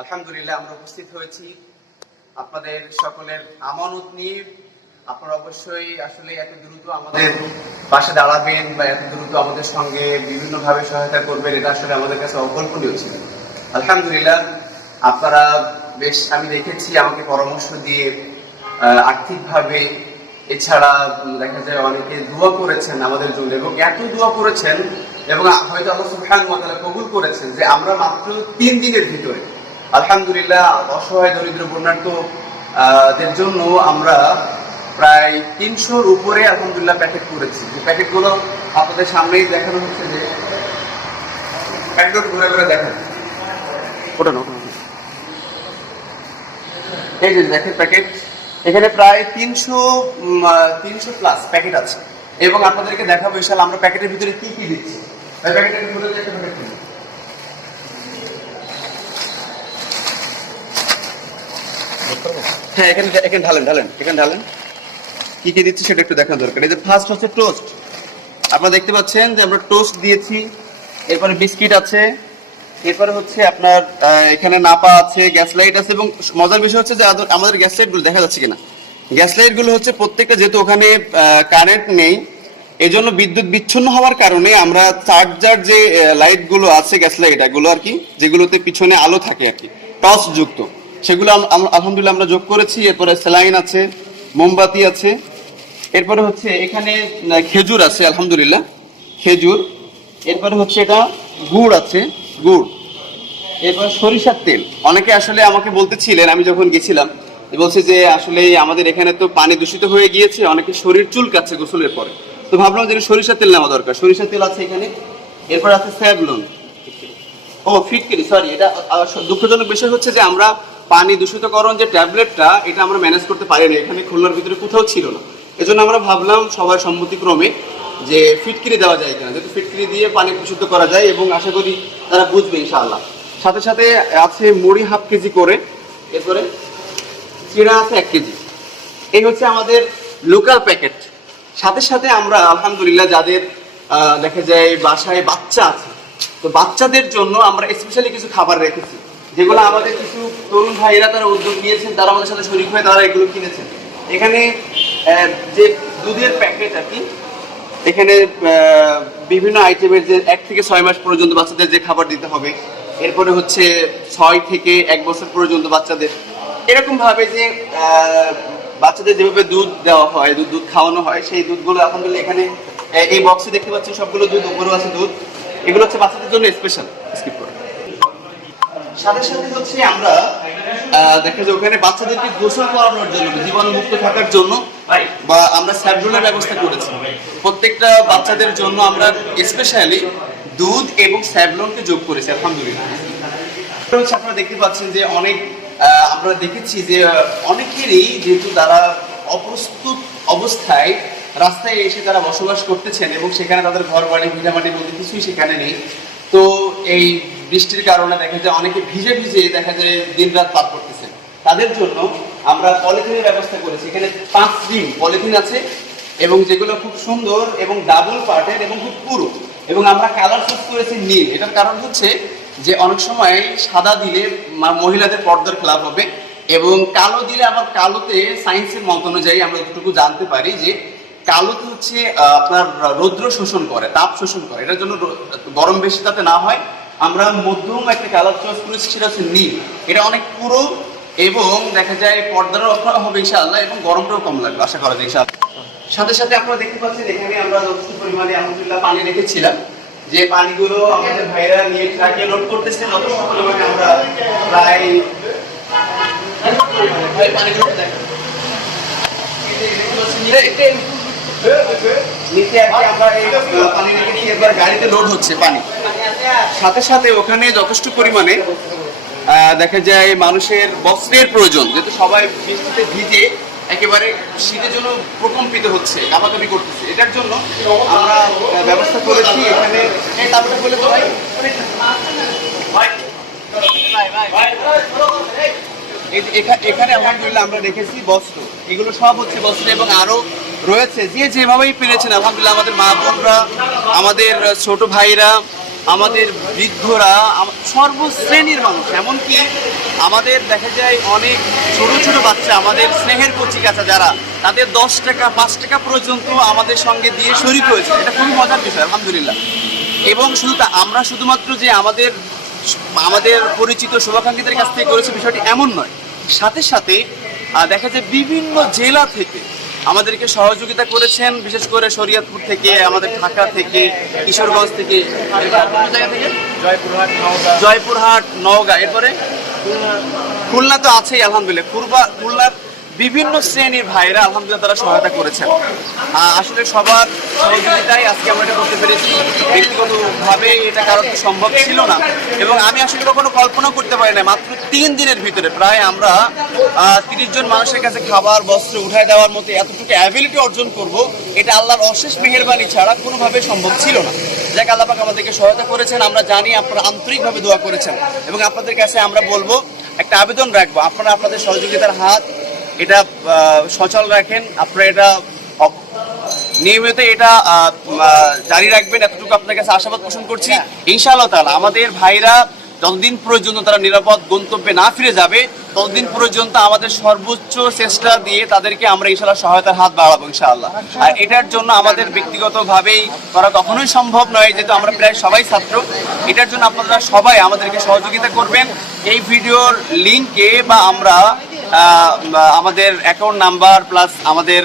আলহামদুলিল্লাহ, আমরা উপস্থিত হয়েছি আপনাদের সকলের আমানত নিয়ে। আপনারা অবশ্যই আসলে এত দ্রুত আমাদের পাশে দাঁড়াবেন বা এত দ্রুত আমাদের সঙ্গে বিভিন্ন ভাবে সহায়তা করবেন, এটা আসলে আমাদের কাছে অকল্পনীয় ছিল। আলহামদুলিল্লাহ, আপনারা বেশ, আমি দেখেছি আমাকে পরামর্শ দিয়ে আর্থিকভাবে। এছাড়া দেখা যায় অনেকে দোয়া করেছেন আমাদের জন্য এবং এত দোয়া করেছেন এবং হয়তো আল্লাহ সুবহানাহু ওয়া তাআলা কবুল করেছেন যে আমরা মাত্র তিন দিনের ভিতরে, আলহামদুলিল্লাহ অসহায় দরিদ্র বন্যার্থ দের জন্য আমরা প্রায় তিনশোর উপরে আলহামদুলিল্লাহ প্যাকেট করেছি। যে প্যাকেটগুলো আপনাদের সামনেই দেখানো হচ্ছে যে প্যাকেটগুলো ঘুরে ঘুরে দেখেন। ওটা। এই যে দেখেন প্যাকেট এখানে প্রায় তিনশো তিনশো প্লাস প্যাকেট আছে। এবং আপনাদেরকে দেখাবো বিশাল আমরা প্যাকেটের ভিতরে কি কি দিচ্ছি। ওই প্যাকেটের ভিতরে একটা প্যাকেট দিই। হ্যাঁ এখানে এখানে ঢালেন ঢালেন, এখানে ঢালেন। কি কি দিচ্ছি সেটা একটু দেখা দরকার। এই যে ফার্স্ট হচ্ছে টোস্ট আপনারা দেখতে পাচ্ছেন যে আমরা টোস্ট দিয়েছি, এরপরে বিস্কিট আছে, এরপরে হচ্ছে আপনার এখানে নাপা আছে গ্যাস লাইট আছে, এবং মজার বিষয় হচ্ছে যে আমাদের গ্যাস লাইটগুলো দেখা যাচ্ছে কিনা। গ্যাস লাইটগুলো হচ্ছে প্রত্যেকটা, যেহেতু ওখানে কারেন্ট নেই এজন্য বিদ্যুৎ বিচ্ছিন্ন হওয়ার কারণে আমরা চার্জার যে লাইটগুলো আছে, গ্যাস লাইট, এগুলো আর কি, যেগুলোতে পিছনে আলো থাকে আর কি, টর্চ যুক্ত, সেগুলো আল- আল- আলহামদুলিল্লাহ আমরা যোগ করেছি। এরপরে স্যালাইন আছে, মোমবাতি আছে, এরপরে হচ্ছে এখানে খেজুর আছে, আলহামদুলিল্লাহ, খেজুর, এরপরে হচ্ছে এটা গুড় আছে, গুড়, এরপর সরিষার তেল। অনেকে আসলে আমাকে বলতেছিলেন, আমি যখন গেছিলাম, বলছে যে আসলে আমাদের এখানে তো পানি দূষিত হয়ে গিয়েছে, অনেকে শরীর চুলকাচ্ছে গোসলের পরে। তো ভাবলাম যে সরিষার তেল নেওয়া দরকার। সরিষার তেল আছে এখানে। এরপর আছে স্যাভলন। ও, ফিটকিরি সরি এটা দুঃখজনক বিষয় হচ্ছে যে আমরা পানি দূষিতকরণ যে ট্যাবলেটটা, এটা আমরা ম্যানেজ করতে পারি না এখানে খুলনার ভিতরে কোথাও ছিল না। এজন্য আমরা ভাবলাম সবার সম্মতিক্রমে যে ফিটকিরি দেওয়া যায় কিনা। যেহেতু ফিটকিরি দিয়ে পানি বিশুদ্ধ করা যায় এবং আশা করি তারা বুঝবে ইনশাআল্লাহ। সাথে সাথে আছে মুড়ি হাফ কেজি করে। এরপরে চিড়া আছে এক কেজি। এই হচ্ছে আমাদের লোকাল প্যাকেট সাথে সাথে আমরা, আলহামদুলিল্লাহ, যাদের দেখা যায় বাসায় বাচ্চা আছে, তো বাচ্চাদের জন্য আমরা স্পেশালি কিছু খাবার রেখেছি, যেগুলো আমাদের কিছু তরুণ ভাইয়েরা তারা উদ্যোগ নিয়েছেন, তারা আমাদের সাথে শরীর হয়ে তারা এগুলো কিনেছেন। এখানে যে দুধের প্যাকেট আর কি, এখানে বিভিন্ন আইটেমের যে এক থেকে ছয় মাস পর্যন্ত বাচ্চাদের যে খাবার দিতে হবে, এরপরে হচ্ছে ছয় থেকে এক বছর পর্যন্ত বাচ্চাদের। এরকম ভাবে যে বাচ্চাদের যেভাবে দুধ দেওয়া হয় দুধ দুধ খাওয়ানো হয় সেই দুধগুলো আলহামদুলিল্লাহ এখানে এই বক্সে দেখতে পাচ্ছেন সবগুলো দুধ উপরেও আছে দুধ। এগুলো হচ্ছে বাচ্চাদের জন্য স্পেশাল স্কিপ করে। সাথে সাথে হচ্ছে আমরা দেখা যায় ওখানে বাচ্চাদেরকে গোসল করানোর জন্য মুক্ত থাকার জন্য বা আমরা স্যাবলনের ব্যবস্থা করেছি। প্রত্যেকটা বাচ্চাদের জন্য আমরা স্পেশালি দুধ এবং স্যাবলনকে যোগ করেছি আলহামদুলিল্লাহ। আপনারা দেখতে পাচ্ছেন যে অনেক আমরা দেখেছি যে অনেকেরই যেহেতু তারা অপ্রস্তুত অবস্থায় রাস্তায় এসে তারা বসবাস করতেছেন এবং সেখানে তাদের ঘর বাড়ি ভিটামাটি বলতে কিছুই সেখানে নেই। তো এই বৃষ্টির কারণে দেখা যায় অনেকে ভিজে ভিজে দেখা যায় দিন রাত পার করতেছেন। তাদের জন্য আমরা পলিথিনের ব্যবস্থা করেছি। এখানে পাঁচ দিন পলিথিন আছে এবং যেগুলো খুব সুন্দর এবং ডাবল পার্টের এবং খুব পুরো। এবং আমরা কালার চুজ করেছি নীল। এটার কারণ হচ্ছে যে অনেক সময় সাদা দিলে মহিলাদের পর্দার খেলাপ হবে এবং কালো দিলে আবার কালোতে সায়েন্সের মত অনুযায়ী আমরা যতটুকু জানতে পারি যে কালোতে হচ্ছে আপনার রৌদ্র শোষণ করে, তাপ শোষণ করে। এটার জন্য গরম বেশি যাতে না হয়। আমরা মধ্যম একটা কালার চয়েস করেছি, সেটা হচ্ছে নীল। এটা অনেক পুরো এবং দেখা যায় পর্দারও রক্ষা হবে ইনশাআল্লাহ এবং গরমটাও কম লাগবে, আশা করা যায় ইনশাআল্লাহ। সাথে সাথে আপনারা দেখতে পাচ্ছেন, এখানে আমরা যথেষ্ট পরিমাণে আলহামদুলিল্লাহ পানি রেখেছিলাম। যে পানিগুলো আমাদের ভাইরা নিয়ে ট্রাকে লোড করতেছে পরিমাণে আমরা প্রায় গাড়িতে লোড হচ্ছে পানি। সাথে সাথে ওখানে যথেষ্ট পরিমাণে দেখা যায় মানুষের বস্ত্রের প্রয়োজন, যেহেতু সবাই বৃষ্টিতে ভিজে একেবারে শীতের জন্য প্রকম্পিত হচ্ছে কামাকামি করতেছে। এটার জন্য আমরা ব্যবস্থা করেছি এখানে। বলে তো ভাই। এখানে আলহামদুলিল্লাহ আমরা রেখেছি বস্ত্র। এগুলো সব হচ্ছে বস্ত্র এবং আরও রয়েছে। যে যেভাবেই পেরেছেন, আলহামদুলিল্লাহ আমাদের মা বোনরা আমাদের ছোট ভাইরা আমাদের বৃদ্ধরা সর্বশ্রেণীর মানুষ, এমনকি আমাদের দেখা যায় অনেক ছোট ছোট বাচ্চা, আমাদের স্নেহের কচি কাছা যারা, তাদের দশ টাকা, পাঁচ টাকা পর্যন্ত আমাদের সঙ্গে দিয়ে শরিক হয়েছে। এটা খুবই মজার বিষয়, আলহামদুলিল্লাহ। এবং শুধু আমরা শুধুমাত্র যে আমাদের আমাদের পরিচিত শুভাকাঙ্ক্ষীদের কাছ থেকে করেছে বিষয়টি এমন নয়। সাথে সাথে দেখা যায় বিভিন্ন জেলা থেকে আমাদেরকে সহযোগিতা করেছেন বিশেষ করে শরীয়তপুর থেকে আমাদের ঢাকা থেকে কিশোরগঞ্জ থেকে। এরপর কোন জায়গা থেকে? জয়পুরহাট নওগাঁ। এরপরে? খুলনা তো আছেই আলহামদুলিল্লাহ। খুলনা খুলনার বিভিন্ন শ্রেণির ভাইরা আলহামদুলিল্লাহ তারা সহায়তা করেছেন। আসলে সবার সহযোগিতায় আজকে আমরা এটা করতে পেরেছি। ব্যক্তিগতভাবে এটা কারোর সম্ভব ছিল না। এবং আমি আসলে কখনো কল্পনা করতে পারি না মাত্র তিন দিনের ভিতরে প্রায় আমরা তিরিশ জন মানুষের কাছে খাবার, বস্ত্র উঠায় দেওয়ার মতো এতটুকু অ্যাবিলিটি অর্জন করব, এটা আল্লাহর অশেষ মেহেরবানি ছাড়া কোনোভাবে সম্ভব ছিল না। যাক, আল্লাহ পাক আমাদেরকে সহায়তা করেছেন, আমরা জানি আপনারা আন্তরিকভাবে দোয়া করেছেন। এবং আপনাদের কাছে আমরা বলব, একটা আবেদন রাখব, আপনারা আপনাদের সহযোগিতার হাত এটা সচল রাখেন। আপনারা এটা নিয়মিত এটা জারি রাখবেন। এতটুকু আপনার কাছে আশাবাদ পোষণ করছি। ইনশাআল্লাহ তাআলা আমাদের ভাইরা যতদিন পর্যন্ত তারা নিরাপদ গন্তব্যে না ফিরে যাবে ততদিন পর্যন্ত আমাদের সর্বোচ্চ চেষ্টা দিয়ে তাদেরকে আমরা ইনশাআল্লাহ সহায়তার হাত বাড়াবো ইনশাআল্লাহ। আর এটার জন্য আমাদের ব্যক্তিগতভাবেই করা কখনোই সম্ভব নয় যেহেতু আমরা প্রায় সবাই ছাত্র। এটার জন্য আপনারা সবাই আমাদেরকে সহযোগিতা করবেন। এই ভিডিওর লিঙ্কে বা আমরা আমাদের অ্যাকাউন্ট নাম্বার প্লাস আমাদের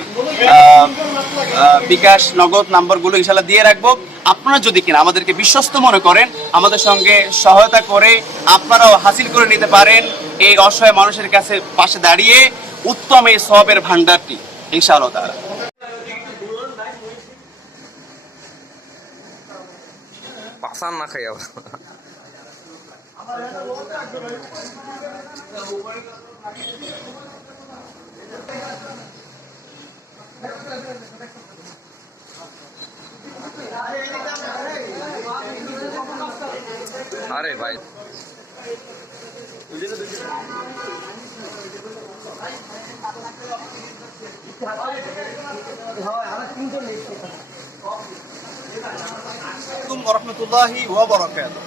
বিকাশ নগদ নাম্বারগুলো ইনশাল্লাহ দিয়ে রাখব। আপনারা যদি কিনা আমাদেরকে বিশ্বস্ত মনে করেন, আমাদের সঙ্গে সহায়তা করে আপনারাও হাসিল করে নিতে পারেন এই অসহায় মানুষের কাছে পাশে দাঁড়িয়ে উত্তম এই সবের ভান্ডারটি ইনশাআল্লাহ তাআলা। পাসান না খাই আবার আরে ভাই রহমতুল্লাহি ওয়া বারাকাতুহু